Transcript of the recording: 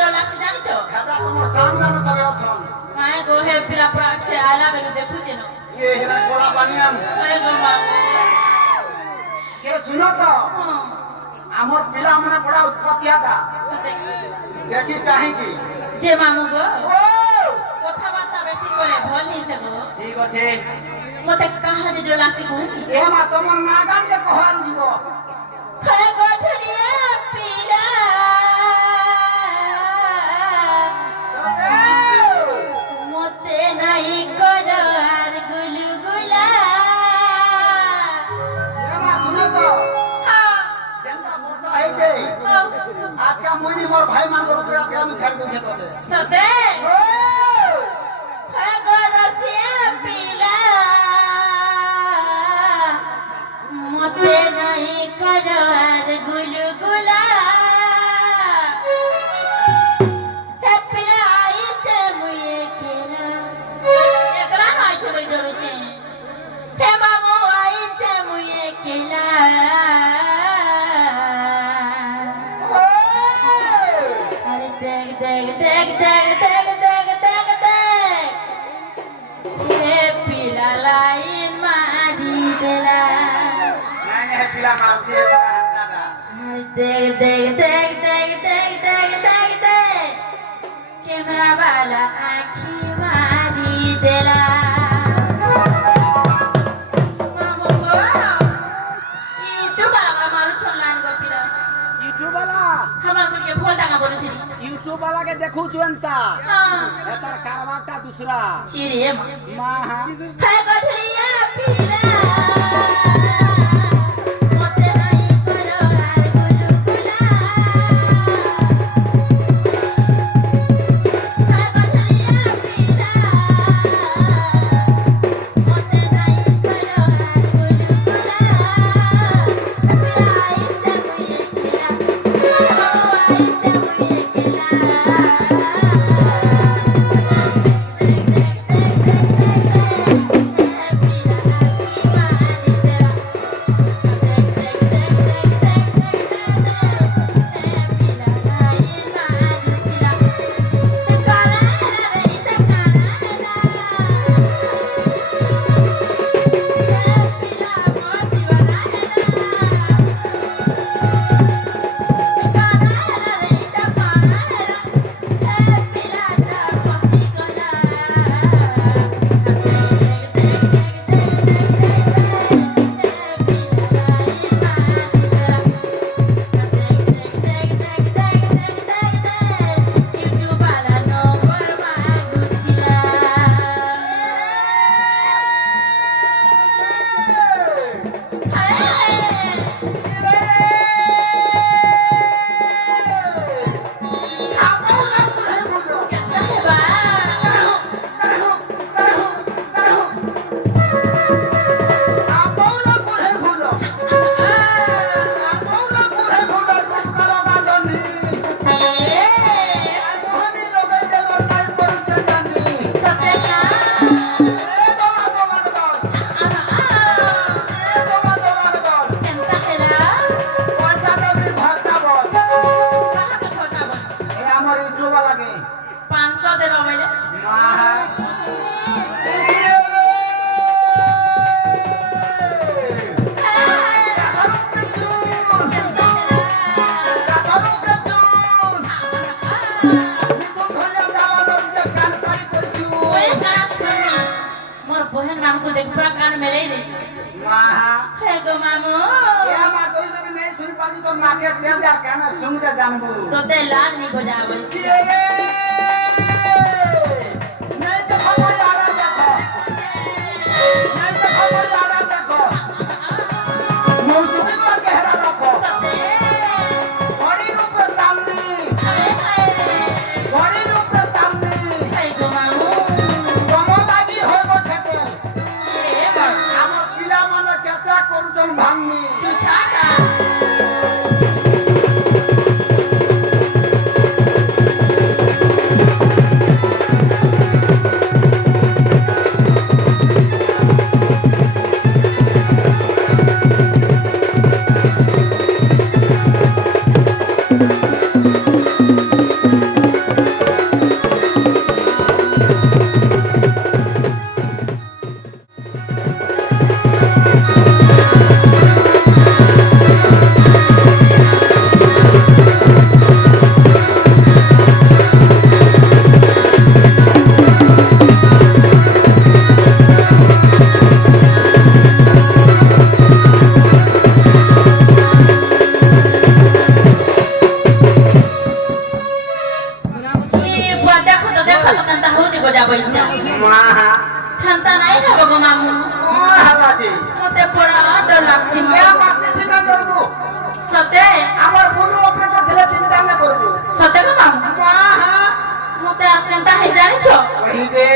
डोला से जानी छो हेबरा तुमर सामने न सबे अछन काहे गो हे पिला प्राक से आला बेलु देखु जेनो ये हिरा छोड़ा बानियान काहे गो मामू के सुनो तो हमर पिला मने बड़ा उत्पत्तिया था सते देखि चाहि की जे मामू गो ओ কথা বার্তা বেশি করে ভল নি সে গো ठीक আছে মতে কাহা যে ডোলা से কই কি ए मा तुमर नागान के कहवारु जीवो हे गोठलिया पिला মতে নাই করো আর গুলগুলা ए मा सुनो तो हां जेंता मोचा है जे आज का मुनी मोर भाई मान को ऊपर आज का हम छाड़ दे तोते सते ओ हे गोरसिया पिला মতে নাই করো আর গুলগুলা হে পিলা আইছে মুয়ে কেলা একরা নাই ছবি ডরুছে হে মামু আইছে মুয়ে কেলা আরে দেখ দেখ দেখ দেখ দেখ দেখ দেখ দেখ হে পিলা লাইন মারি দেলা नहीं है पिला मार से दादा देख देख देख देख देख देख देख देख कैमरा वाला आँखी मारी देला मामू को यूट्यूब वाला का मारू छोड़लान को पिरा यूट्यूब वाला हमार कुल के फोन टाका बोली थी यूट्यूब वाला के देखू जुनता हाँ एतर कारवाटा दूसरा चिरे मां हां है गठलिया पिला मते नहीं करो हार गुलगुला है गठलिया पिला मते नहीं करो हार गुलगुला पिला आई जमुए किला आई जमुए किला तो ते लाज नहीं को जावे नहीं तो खबर आ रहा देखो नहीं तो खबर आ रहा देखो मौसमी को चेहरा रखो बड़ी रूप तामनी बड़ी रूप तामनी कम लागी हो गो ठेके हम पिला मन केता करूचन भांगनी चुछाटा ବଇସା ବଇସା ମା ହେନ୍ତା ନାଇଁ ହେବ ଗୋ ମାମୁଁ କଣ ହେଲା ଯେ ମତେ ବଡ଼ ଡର ଲାଗ୍ସି କେ ମାପି ଚିନ୍ତା କରବୁ ସତେ ଆମର ବୁଲୁ ଅପରେଟର ଥିଲେ ଚିନ୍ତା ନା କରବୁ ସତେ ଗୋ ମାମୁଁ ମା ମତେ ଆଉ କେନ୍ତା ହେଇ ଜାଣିଛ କହି ଦେ